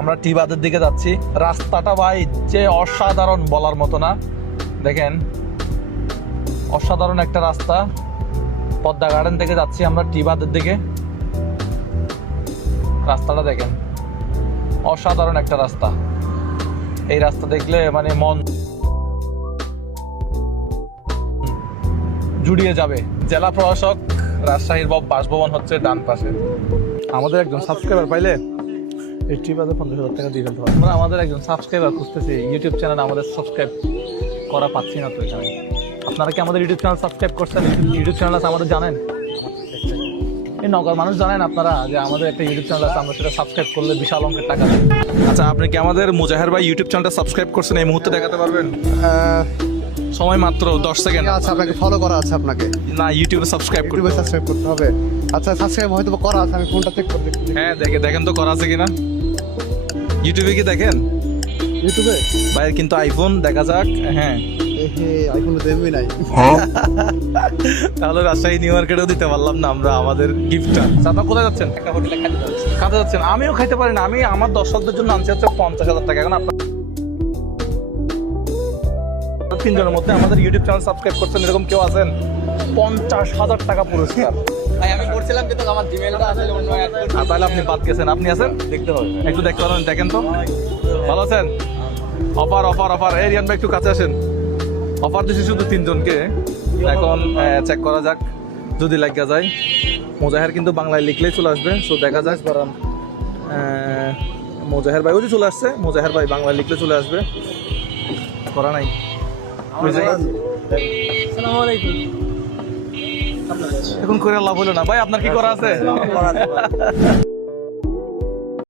আমরা টি বাঁধের দিকে যাচ্ছি। রাস্তাটা ভাই যে অসাধারণ বলার মতো না। দেখেন অসাধারণ একটা রাস্তা। পদ্মা গার্ডেন থেকে যাচ্ছি আমরা টি বাঁধের দিকে। রাস্তাটা দেখেন অসাধারণ একটা রাস্তা। এই রাস্তা দেখলে মানে মন জুড়িয়ে যাবে। জেলা প্রশাসক রাজশাহীর বাসভবন হচ্ছে ডান পাশে। আমাদের একজন সাবস্ক্রাইবার পাইলে এই টি বাঁধে 50,000 টাকা দিয়ে ফেলতে হবে। আমরা আমাদের একজন সাবস্ক্রাইবার খুঁজতেছি। ইউটিউব চ্যানেল আমাদের সাবস্ক্রাইব করা পাচ্ছি না তো এখানে। আপনারা কি আমাদের ইউটিউব চ্যানেল সাবস্ক্রাইব করছেন? ইউটিউব চ্যানেল আছে আমাদের, জানেন? এই নগর মানুষ জানেন আপনারা যে আমাদের একটা ইউটিউব চ্যানেল আছে, আমরা সেটা সাবস্ক্রাইব করলে বিশাল অঙ্কের টাকা দেয়। আচ্ছা, আপনি কি আমাদের মুজাহের ভাই ইউটিউব চ্যানেলটা সাবস্ক্রাইব করছেন? এই মুহূর্তে দেখাতে পারবেন? সময় মাত্র 10 সেকেন্ড। আচ্ছা, আপনাকে ফলো করা আছে আপনাকে? না, ইউটিউবে সাবস্ক্রাইব করতে হবে। সাবস্ক্রাইব করতে হবে। আচ্ছা, সাবস্ক্রাইব হয়তো করা আছে, আমি ফোনটা চেক করে দেখি। হ্যাঁ, দেখেন তো করা আছে কিনা। ইউটিউবে কি দেখেন? ইউটিউবে ভাইয়ের কিন্তু আইফোন, দেখা যাক। হ্যাঁ, আইফোন দেবই নাই। তাহলে রাজশাহী নিউ মার্কেটেও দিতে পারলাম না আমরা আমাদের গিফটটা। আপনারা কোথায় যাচ্ছেন? একটা হোটেলে খাতে যাচ্ছেন। আমিও খাইতে পারি না। আমি আমার দর্শকদের জন্য আনছি হচ্ছে 50,000 টাকা। এখন আপনার 3 জনের মধ্যে আমাদের ইউটিউব চ্যানেল সাবস্ক্রাইব করছেন এরকম কেউ আছেন? 50,000 টাকা পুরস্কার। ভাই আমি করছিলাম কিন্তু আমার জিমেইলটা আসলে অন্য অ্যাড করতে। তাহলে আপনি বাদ গেছেন। আপনি আছেন? দেখতে হবে। একটু দেখতে পারেন, দেখেন তো। ভালো আছেন? Offer offer offer. এই রিয়ান ভাই একটু কাছে আসেন। অফার দিছি শুধু 3 জনকে। এখন চেক করা যাক যদি লাগা যায়। মোজাহের কিন্তু বাংলায় লিখলেই চলে আসবে। সো দেখা যাক। মোজাহের ভাই ওই যে চলে আসছে। মোজাহের ভাই বাংলায় লিখলে চলে আসবে। করা নাই। আসসালামু আলাইকুম। এখন করে লাভ হলো না ভাই। আপনার কি করা আছে?